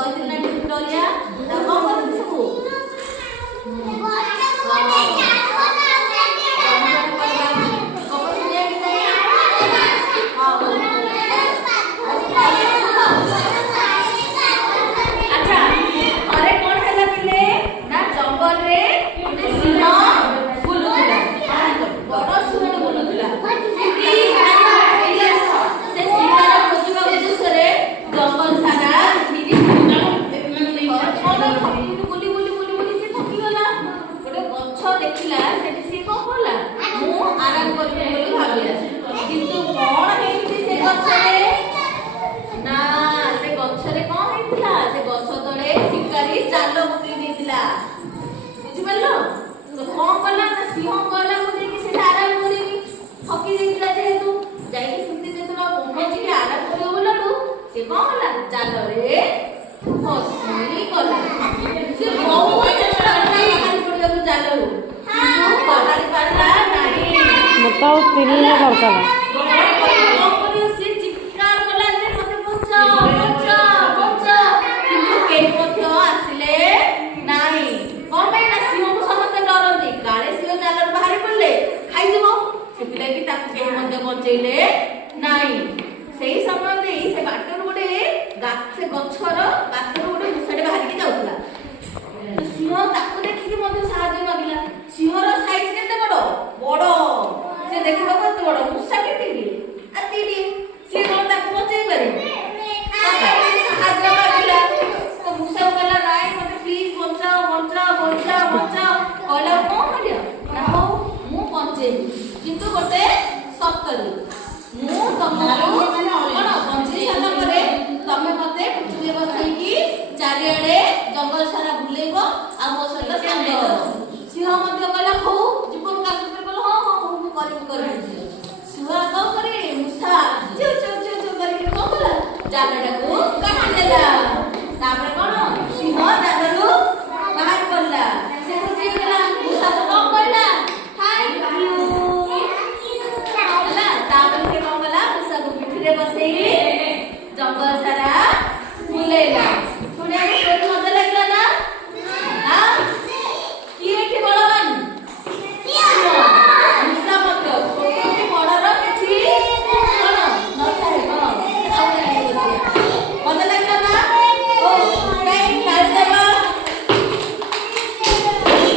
କହିଥିଲି ନା ଭିକ୍ଟୋରିଆ ତା କଣ କରୁଛି ସବୁ बचेले नाई सेही समय दे से बाटर गोटे से गछर बाटर गोटे मुसाटे बाहर के जाउतला तो सिंह ताको देखि के मते सहाय्य मागिला सिंहर साइज केते बडो बडो से देखिबा कते बडो मुसा केते की अतिडी से कोन ताको बचेई पारे ताको से सहाय्य मागिला तो मुसा कहला नाई मते प्लीज बचाओ बचाओ बचाओ बचाओ कहला कोन करिया ना हो मु बचेई किंतु गोटे सत्तरी मु तमरो कोन बंची साला करे तमे मते पृथ्वी बसई की चारियाडे जंगल सारा बुलेइबो आ मो सहित संग सिंह मते कहला हो जीवन का कर बोलो हां हां मु करी सिंह को करे मुसा चो चो चो चो करी को बोला जालटा को काट देला